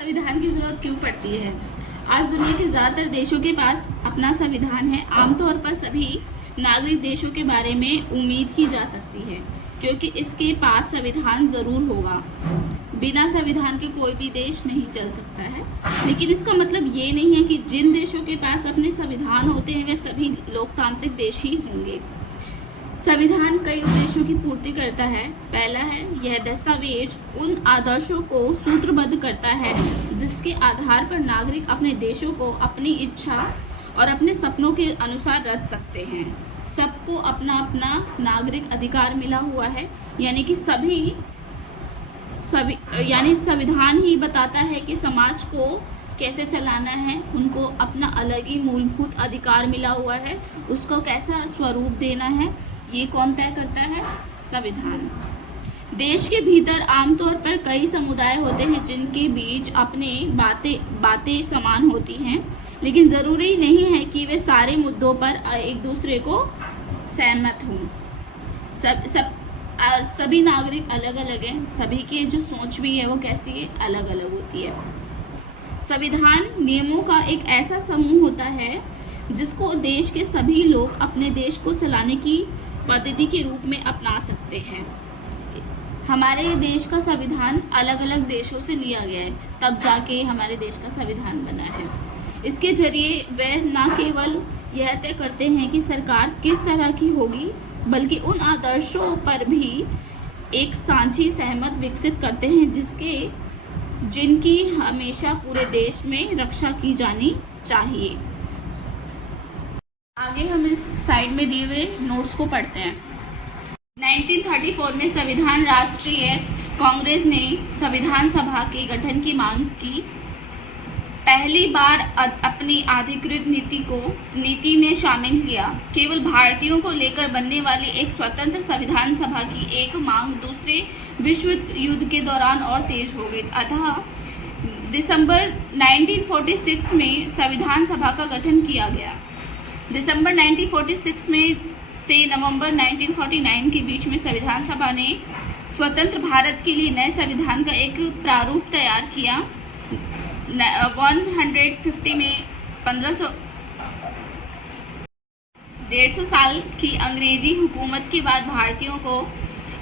संविधान की जरूरत क्यों पड़ती है? आज दुनिया के ज्यादातर देशों के पास अपना संविधान है। आमतौर पर सभी नागरिक देशों के बारे में उम्मीद की जा सकती है क्योंकि इसके पास संविधान जरूर होगा। बिना संविधान के कोई भी देश नहीं चल सकता है। लेकिन इसका मतलब ये नहीं है कि जिन देशों के पास अपने संविधान होते हैं वे सभी लोकतांत्रिक देश ही होंगे। संविधान कई उद्देश्यों की पूर्ति करता है। पहला है, यह दस्तावेज उन आदर्शों को सूत्रबद्ध करता है जिसके आधार पर नागरिक अपने देशों को अपनी इच्छा और अपने सपनों के अनुसार रच सकते हैं। सबको अपना अपना नागरिक अधिकार मिला हुआ है, यानी कि संविधान ही बताता है कि समाज को कैसे चलाना है। उनको अपना अलग ही मूलभूत अधिकार मिला हुआ है, उसको कैसा स्वरूप देना है ये कौन तय करता है? संविधान। देश के भीतर आमतौर पर कई समुदाय होते हैं जिनके बीच अपने बातें समान होती हैं, लेकिन ज़रूरी नहीं है कि वे सारे मुद्दों पर एक दूसरे को सहमत हों। सभी नागरिक अलग अलग हैं, सभी की जो सोच भी है वो कैसी है, अलग अलग होती है। संविधान नियमों का एक ऐसा समूह होता है जिसको देश के सभी लोग अपने देश को चलाने की पद्धति के रूप में अपना सकते हैं। हमारे देश का संविधान अलग अलग देशों से लिया गया है, तब जाके हमारे देश का संविधान बना है। इसके जरिए वह न केवल यह तय करते हैं कि सरकार किस तरह की होगी, बल्कि उन आदर्शों पर भी एक साझी सहमत विकसित करते हैं जिनकी हमेशा पूरे देश में रक्षा की जानी चाहिए। आगे हम इस साइड में दिए हुए नोट्स को पढ़ते हैं। 1934 में संविधान राष्ट्रीय कांग्रेस ने संविधान सभा के गठन की मांग की। पहली बार अपनी अधिकृत नीति में शामिल किया। केवल भारतीयों को लेकर बनने वाली एक स्वतंत्र संविधान सभा की एक मांग दूसरे विश्व युद्ध के दौरान और तेज हो गई। अतः दिसंबर 1946 में संविधान सभा का गठन किया गया। दिसंबर 1946 में से नवंबर 1949 के बीच में संविधान सभा ने स्वतंत्र भारत के लिए नए संविधान का एक प्रारूप तैयार किया। 150 में 150 साल की अंग्रेजी हुकूमत के बाद भारतीयों को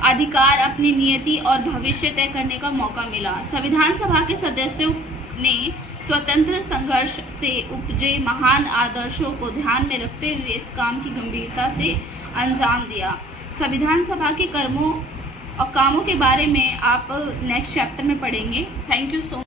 अधिकार, अपनी नियति और भविष्य तय करने का मौका मिला। संविधान सभा के सदस्यों ने स्वतंत्र संघर्ष से उपजे महान आदर्शों को ध्यान में रखते हुए इस काम की गंभीरता से अंजाम दिया। संविधान सभा के कर्मों और कामों के बारे में आप नेक्स्ट चैप्टर में पढ़ेंगे। Thank you so much.